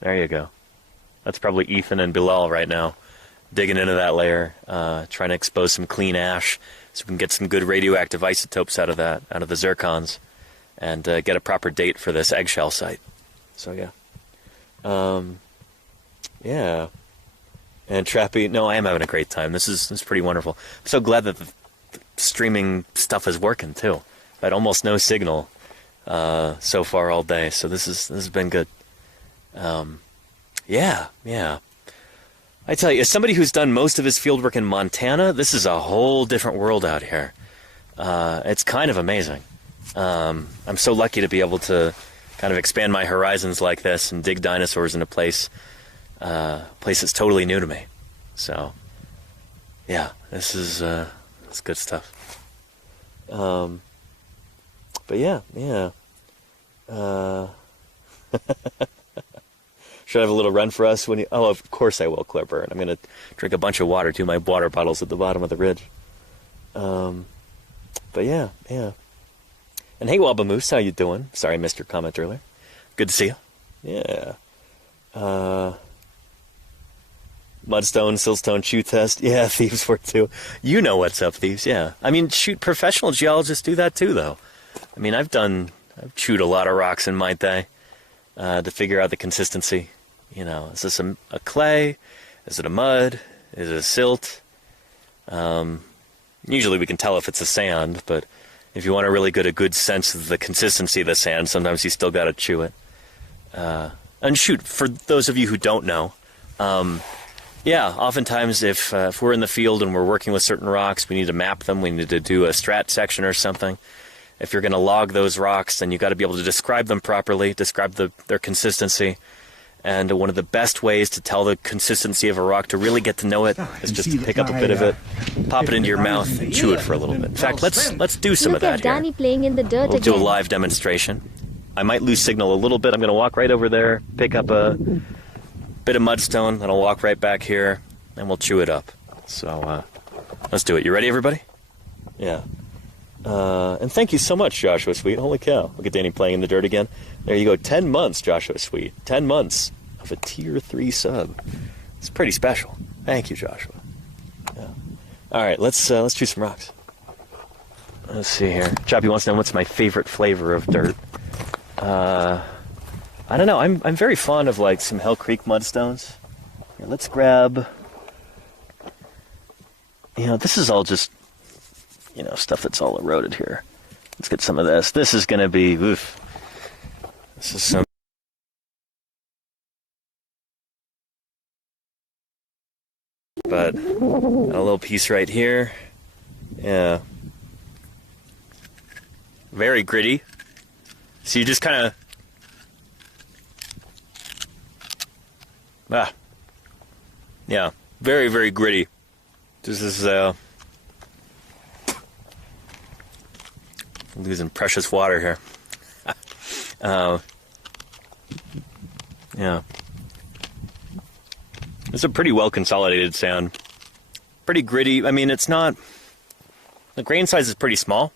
There you go. That's probably Ethan and Bilal right now, digging into that layer, trying to expose some clean ash so we can get some good radioactive isotopes out of that, out of the zircons, and get a proper date for this eggshell site. So yeah. Yeah. And Trappy, no, I am having a great time. This is pretty wonderful. I'm so glad that the streaming stuff is working too. I've had almost no signal so far all day, so this has been good. Yeah. I tell you, as somebody who's done most of his fieldwork in Montana, this is a whole different world out here. It's kind of amazing. I'm so lucky to be able to kind of expand my horizons like this and dig dinosaurs in a place that's totally new to me. So, yeah, this is good stuff. But yeah. Should I have a little run for us when you... Oh, of course I will, Clipper. And I'm going to drink a bunch of water, too. My water bottle's at the bottom of the ridge. But yeah. And hey, Wabamoose, how you doing? Sorry I missed your comment earlier. Good to see you. Yeah. Mudstone, siltstone, chew test. Yeah, thieves work too. You know what's up, thieves. Yeah. I mean, shoot, professional geologists do that too, though. I mean, I've chewed a lot of rocks in my day to figure out the consistency. You know, is this a clay? Is it a mud? Is it a silt? Usually we can tell if it's a sand, but if you want to really get a good sense of the consistency of the sand, sometimes you still got to chew it. And shoot, for those of you who don't know, yeah, oftentimes if we're in the field and we're working with certain rocks, we need to map them, we need to do a strat section or something. If you're going to log those rocks, then you've got to be able to describe them properly, describe their consistency. And one of the best ways to tell the consistency of a rock, to really get to know it, is just to pick up a bit of it, pop it into your mouth, and chew it for a little bit. In fact, let's do some of that Look at Danny playing in the dirt We'll do a again. live demonstration. I might lose signal a little bit. I'm going to walk right over there, pick up a bit of mudstone, then I'll walk right back here, and we'll chew it up. So, let's do it. You ready, everybody? Yeah. And thank you so much, Joshua Sweet. Holy cow. Look at Danny playing in the dirt again. There you go. 10 months, Joshua Sweet. 10 months of a tier 3 sub. It's pretty special. Thank you, Joshua. Yeah. All right, let's chew some rocks. Let's see here. Choppy wants to know what's my favorite flavor of dirt. I don't know. I'm very fond of like some Hell Creek mudstones. Here, let's grab. You know, this is all just, you know, stuff that's all eroded here. Let's get some of this. This is going to be, oof. This is some. But a little piece right here. Yeah. Very gritty. So you just kind of. Yeah. Very, very gritty. This is, losing precious water here. Yeah. It's a pretty well consolidated sand. Pretty gritty. I mean, it's not... The grain size is pretty small.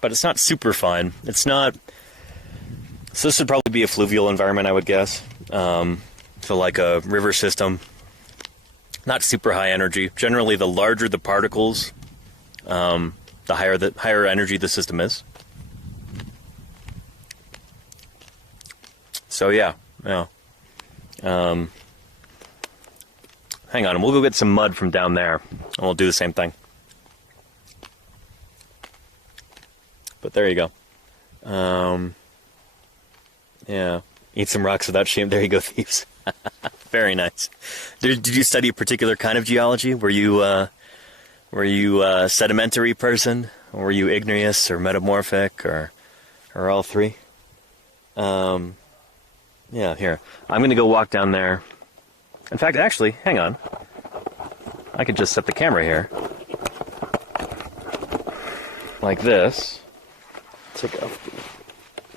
But it's not super fine. It's not... So this would probably be a fluvial environment, I would guess. So like a river system. Not super high energy. Generally, the larger the particles, the higher energy the system is. So yeah. Hang on, we'll go get some mud from down there, and we'll do the same thing. But there you go. Yeah, eat some rocks without shame. There you go, thieves. Very nice. Did you study a particular kind of geology? Were you a sedimentary person? Or were you igneous or metamorphic or all three? Yeah, here. I'm going to go walk down there. In fact, actually, hang on. I could just set the camera here. Like this. Take off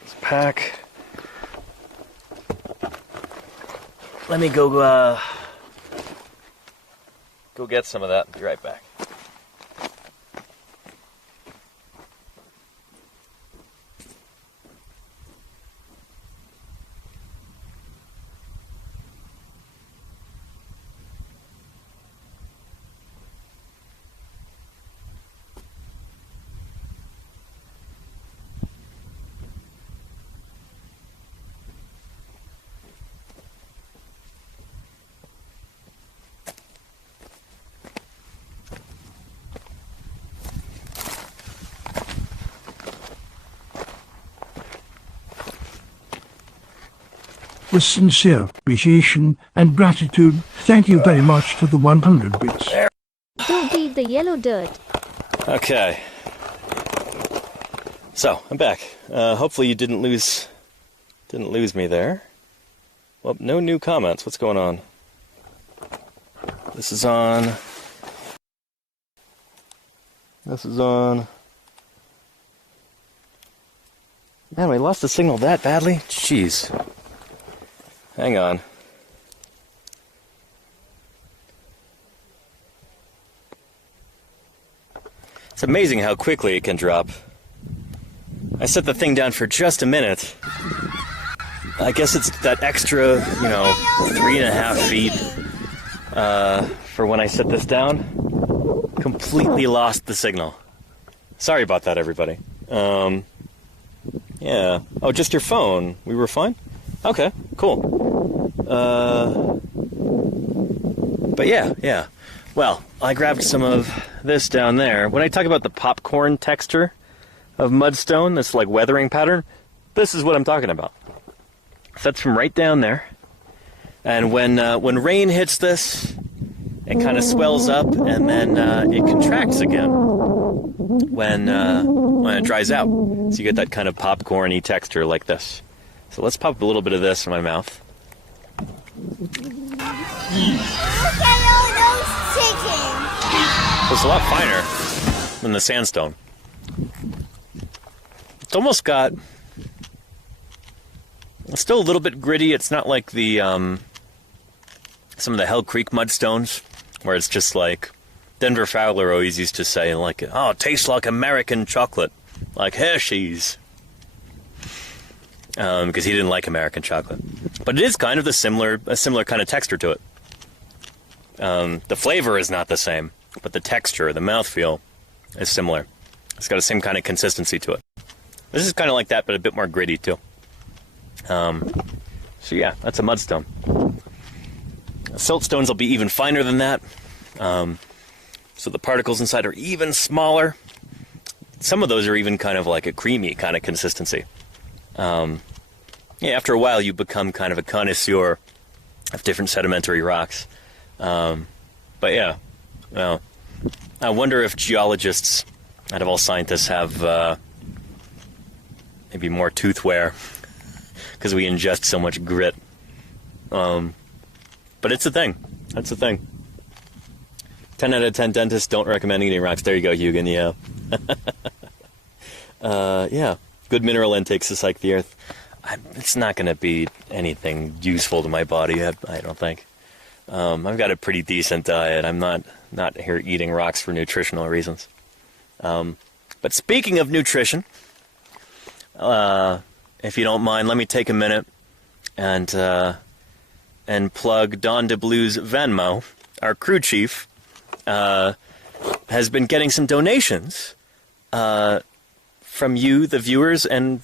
this pack. Let me go get some of that and be right back. with sincere appreciation and gratitude. Thank you very much for the 100 bits. Don't eat the yellow dirt. Okay. So, I'm back. Hopefully you didn't lose me there. Well, no new comments. What's going on? This is on. Man, we lost the signal that badly? Jeez. Hang on. It's amazing how quickly it can drop. I set the thing down for just a minute. I guess it's that extra, 3.5 feet for when I set this down. Completely lost the signal. Sorry about that, everybody. Yeah. Oh, just your phone. We were fine? Okay, cool. But yeah. Well, I grabbed some of this down there. When I talk about the popcorn texture of mudstone, this like weathering pattern, this is what I'm talking about. So that's from right down there. And when rain hits this, it kind of swells up and then it contracts again when it dries out. So you get that kind of popcorn-y texture like this. So let's pop a little bit of this in my mouth. Look at all those chickens! It's a lot finer than the sandstone. It's almost got... It's still a little bit gritty. It's not like the some of the Hell Creek mudstones, where it's just like Denver Fowler always used to say, like, oh, it tastes like American chocolate, like Hershey's, because he didn't like American chocolate. But it is kind of a similar kind of texture to it. The flavor is not the same, but the texture, the mouthfeel, is similar. It's got the same kind of consistency to it. This is kind of like that, but a bit more gritty too. So yeah, that's a mudstone. Siltstones will be even finer than that. So the particles inside are even smaller. Some of those are even kind of like a creamy kind of consistency. Yeah, after a while you become kind of a connoisseur of different sedimentary rocks. But yeah, well, I wonder if geologists, out of all scientists, have maybe more tooth wear because we ingest so much grit. But it's a thing. That's a thing. 10 out of 10 dentists don't recommend eating rocks. There you go, Hugin, yeah. Yeah, good mineral intakes to psych the earth. It's not going to be anything useful to my body, I don't think. I've got a pretty decent diet. I'm not here eating rocks for nutritional reasons. But speaking of nutrition, if you don't mind, let me take a minute and plug Don DeBlue's Venmo. Our crew chief has been getting some donations from you, the viewers, and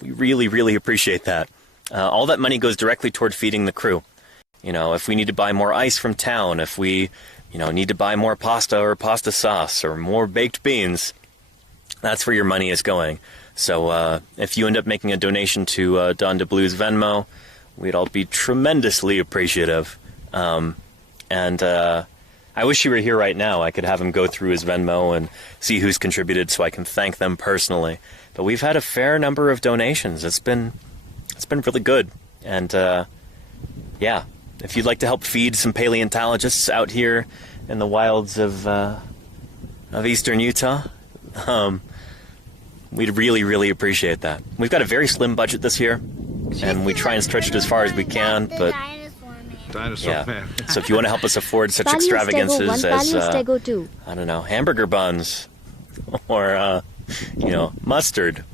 we really, really appreciate that. All that money goes directly toward feeding the crew. You know, if we need to buy more ice from town, if we, need to buy more pasta or pasta sauce or more baked beans, that's where your money is going. So if you end up making a donation to Don DeBlue's Venmo, we'd all be tremendously appreciative. And I wish you were here right now. I could have him go through his Venmo and see who's contributed so I can thank them personally. But we've had a fair number of donations. It's been really good. And yeah, if you'd like to help feed some paleontologists out here in the wilds of eastern Utah, we'd really, really appreciate that. We've got a very slim budget this year, and we try and stretch it as far as we can, but Dinosaur Man. So if you want to help us afford such extravagances as, I don't know, hamburger buns, or, mustard,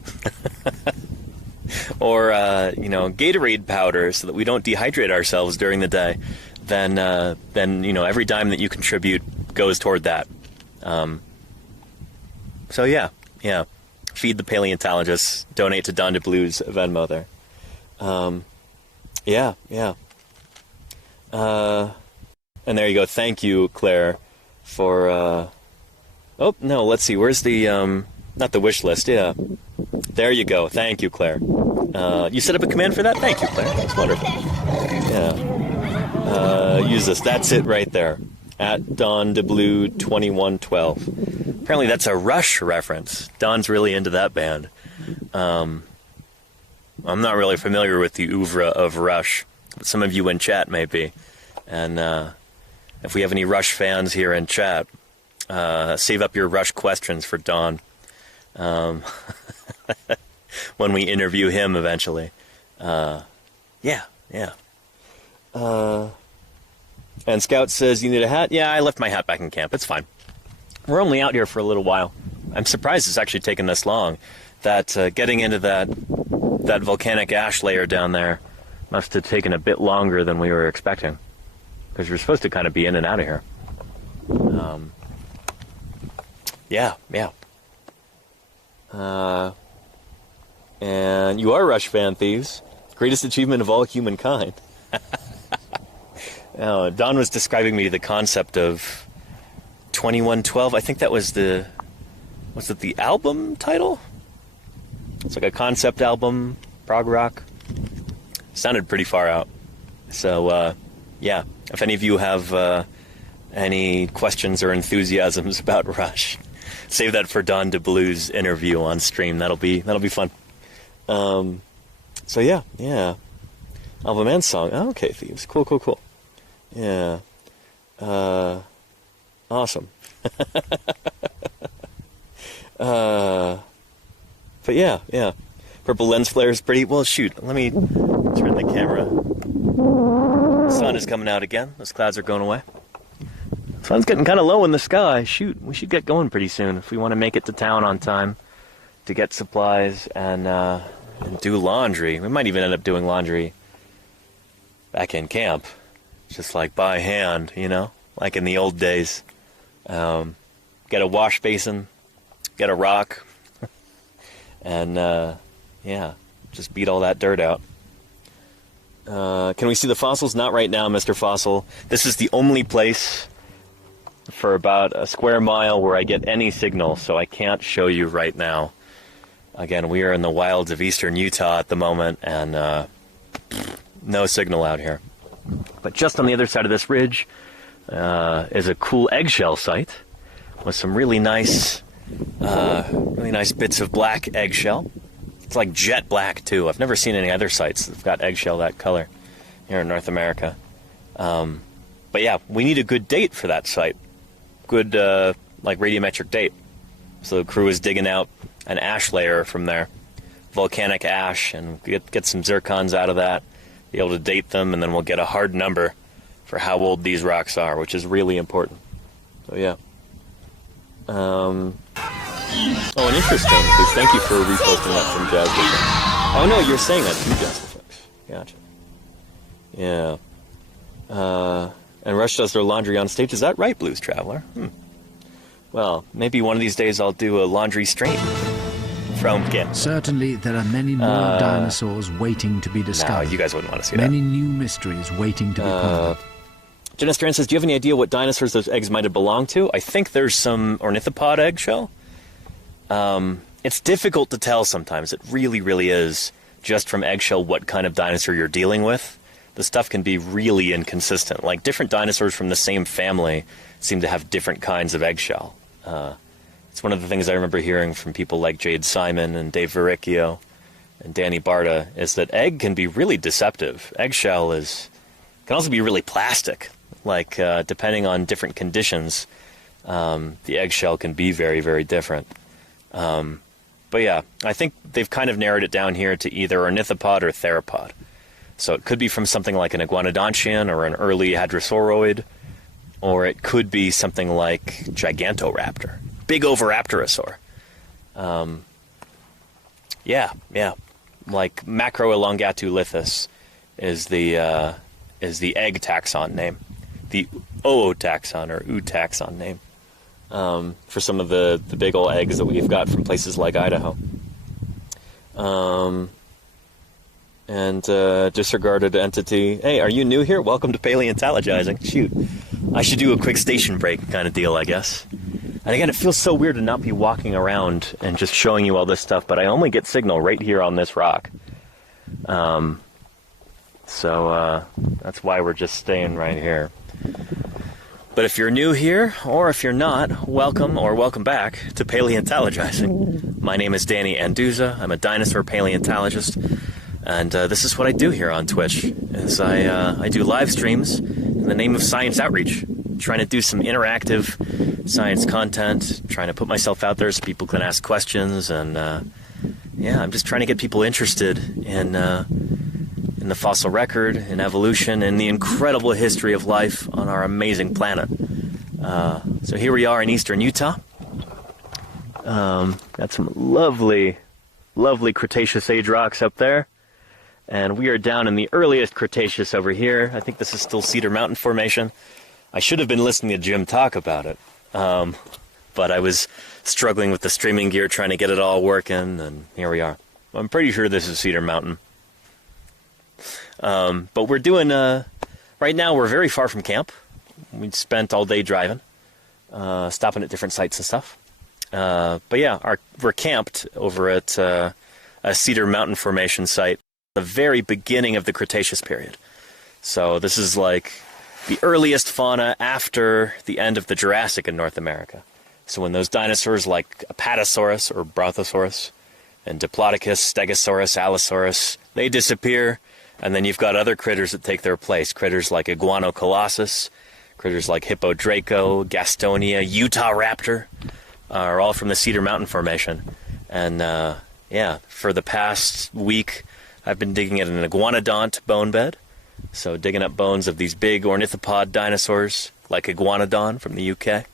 or, Gatorade powder so that we don't dehydrate ourselves during the day, then every dime that you contribute goes toward that. So yeah. Feed the paleontologists, donate to Don DeBlue's Venmo there. Yeah. And there you go. Thank you, Claire, for, oh, no, let's see. Where's the Not the wish list, yeah. There you go. Thank you, Claire. You set up a command for that? Thank you, Claire. That's wonderful. Yeah. Use this. That's it right there. At Don DeBlue 2112. Apparently that's a Rush reference. Don's really into that band. I'm not really familiar with the oeuvre of Rush, but some of you in chat may be. And if we have any Rush fans here in chat, save up your Rush questions for Don. When we interview him eventually. Yeah. And Scout says, you need a hat? Yeah, I left my hat back in camp. It's fine. We're only out here for a little while. I'm surprised it's actually taken this long. That getting into that volcanic ash layer down there must have taken a bit longer than we were expecting. Because you're supposed to kind of be in and out of here. Yeah. And you are Rush fan, thieves. Greatest achievement of all humankind. Don was describing me the concept of 2112. I think that was was it the album title? It's like a concept album, prog rock. Sounded pretty far out. So, yeah, if any of you have any questions or enthusiasms about Rush, save that for Don DeBlue's interview on stream. That'll be fun. So yeah. Album and song. Oh, okay, thieves. Cool. Yeah. Awesome. But yeah. Purple lens flare is pretty. Well, shoot. Let me turn the camera. The sun is coming out again. Those clouds are going away. The sun's getting kind of low in the sky. Shoot, we should get going pretty soon if we want to make it to town on time to get supplies and do laundry. We might even end up doing laundry back in camp, just like by hand, like in the old days. Get a wash basin, get a rock, and just beat all that dirt out. Can we see the fossils? Not right now, Mr. Fossil. This is the only place for about a square mile where I get any signal, so I can't show you right now. Again, we are in the wilds of eastern Utah at the moment, and no signal out here. But just on the other side of this ridge is a cool eggshell site with some really nice bits of black eggshell. It's like jet black, too. I've never seen any other sites that've got eggshell that color here in North America. But yeah, we need a good date for that site. Good, radiometric date. So the crew is digging out an ash layer from there, volcanic ash, and get some zircons out of that, be able to date them, and then we'll get a hard number for how old these rocks are, which is really important. So yeah. Oh, and interesting, because thank you for reposting that from Jazz Effects. Oh no, you're saying that too, Jazz Effects. Gotcha. Yeah. And Rush does their laundry on stage. Is that right, Blues Traveler? Well, maybe one of these days I'll do a laundry stream from camp. Certainly there are many more dinosaurs waiting to be discovered. No, you guys wouldn't want to see many new mysteries waiting to be covered. Jenna Strand says, do you have any idea what dinosaurs those eggs might have belonged to? I think there's some ornithopod eggshell. It's difficult to tell sometimes. It really, really is, just from eggshell, what kind of dinosaur you're dealing with. The stuff can be really inconsistent. Like, different dinosaurs from the same family seem to have different kinds of eggshell. It's one of the things I remember hearing from people like Jade Simon and Dave Verricchio and Danny Barta, is that egg can be really deceptive. Eggshell can also be really plastic. Like, depending on different conditions, the eggshell can be very, very different. But yeah, I think they've kind of narrowed it down here to either ornithopod or theropod. So it could be from something like an iguanodontian or an early hadrosauroid, or it could be something like Gigantoraptor, big oviraptorosaur. Yeah, like Macroelongatulithus is the egg taxon name, the ootaxon or ootaxon name, for some of the big old eggs that we've got from places like Idaho. And disregarded entity. Hey, are you new here? Welcome to Paleontologizing. Shoot, I should do a quick station break kind of deal, I guess. And again, it feels so weird to not be walking around and just showing you all this stuff, but I only get signal right here on this rock. So that's why we're just staying right here. But if you're new here, or if you're not, welcome or welcome back to Paleontologizing. My name is Danny Anduza. I'm a dinosaur paleontologist, and this is what I do here on Twitch. Is I do live streams in the name of science outreach, trying to do some interactive science content, trying to put myself out there so people can ask questions, and yeah, I'm just trying to get people interested in the fossil record, in evolution, and the incredible history of life on our amazing planet. So here we are in eastern Utah. Got some lovely, lovely Cretaceous age rocks up there. And we are down in the earliest Cretaceous over here. I think this is still Cedar Mountain Formation. I should have been listening to Jim talk about it. But I was struggling with the streaming gear, trying to get it all working, and here we are. I'm pretty sure this is Cedar Mountain. But we're doing, right now we're very far from camp. We spent all day driving, stopping at different sites and stuff. But yeah, we're camped over at a Cedar Mountain Formation site, the very beginning of the Cretaceous period. So this is like the earliest fauna after the end of the Jurassic in North America. So when those dinosaurs like Apatosaurus or Brontosaurus and Diplodocus, Stegosaurus, Allosaurus, they disappear, and then you've got other critters that take their place. Critters like Iguanocolossus, critters like Hippodraco, Gastonia, Utah Raptor are all from the Cedar Mountain Formation. And yeah, for the past week, I've been digging at an iguanodont bone bed. So digging up bones of these big ornithopod dinosaurs like Iguanodon from the UK,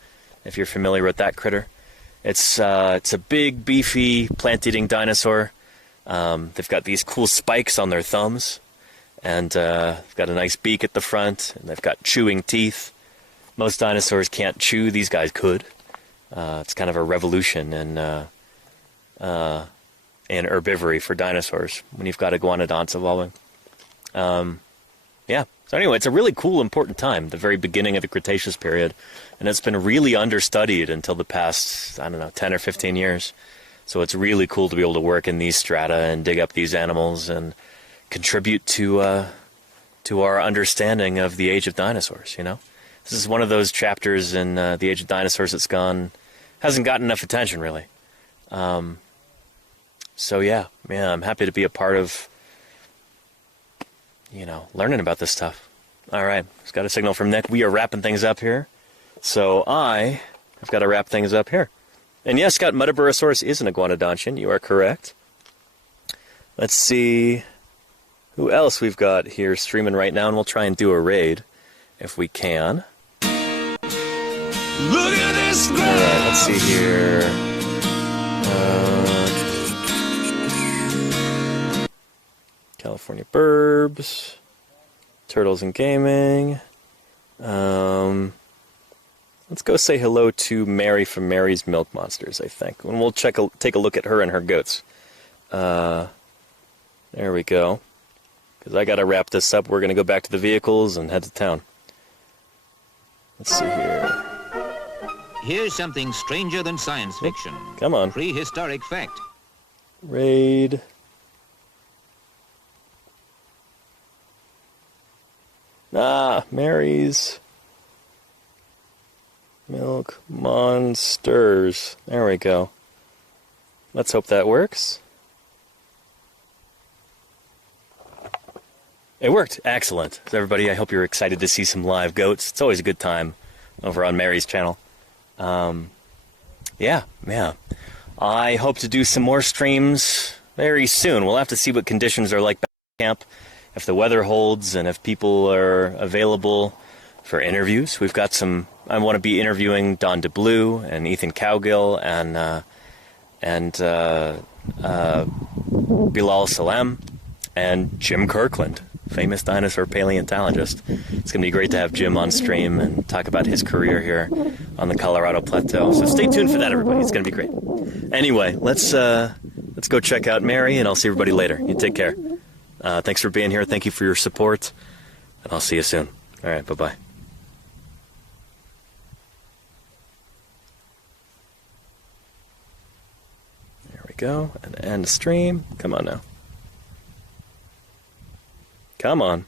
if you're familiar with that critter. It's a big, beefy, plant-eating dinosaur. They've got these cool spikes on their thumbs, and they've got a nice beak at the front, and they've got chewing teeth. Most dinosaurs can't chew. These guys could. It's kind of a revolution in herbivory for dinosaurs when you've got iguanodonts evolving. Yeah. So anyway, it's a really cool, important time, the very beginning of the Cretaceous period, and it's been really understudied until the past, 10 or 15 years. So it's really cool to be able to work in these strata and dig up these animals and contribute to our understanding of the age of dinosaurs, you know? This is one of those chapters in the age of dinosaurs that's hasn't gotten enough attention, really. So yeah, I'm happy to be a part of, learning about this stuff. All right, just got a signal from Nick. We are wrapping things up here. So I have got to wrap things up here. And yes, Scott, Muttaburrasaurus is an iguanodontian. You are correct. Let's see who else we've got here streaming right now, and we'll try and do a raid if we can. Look at this. All right, let's see here. California Burbs, Turtles and Gaming. Let's go say hello to Mary from Mary's Milk Monsters, I think. And we'll take a look at her and her goats. There we go. Because I got to wrap this up. We're going to go back to the vehicles and head to town. Let's see here. Here's something stranger than science fiction. Come on. Prehistoric fact. Raid. Mary's Milk Monsters. There we go. Let's hope that works. It worked. Excellent. So everybody, I hope you're excited to see some live goats. It's always a good time over on Mary's channel. Yeah. I hope to do some more streams very soon. We'll have to see what conditions are like back at camp, if the weather holds, and if people are available for interviews. We've got some. I want to be interviewing Don DeBlue and Ethan Cowgill and Bilal Salem and Jim Kirkland, famous dinosaur paleontologist. It's going to be great to have Jim on stream and talk about his career here on the Colorado Plateau. So stay tuned for that, everybody. It's going to be great. Anyway, let's go check out Mary, and I'll see everybody later. You take care. Thanks for being here. Thank you for your support, and I'll see you soon. All right, bye-bye. we go. And end stream. Come on now. Come on.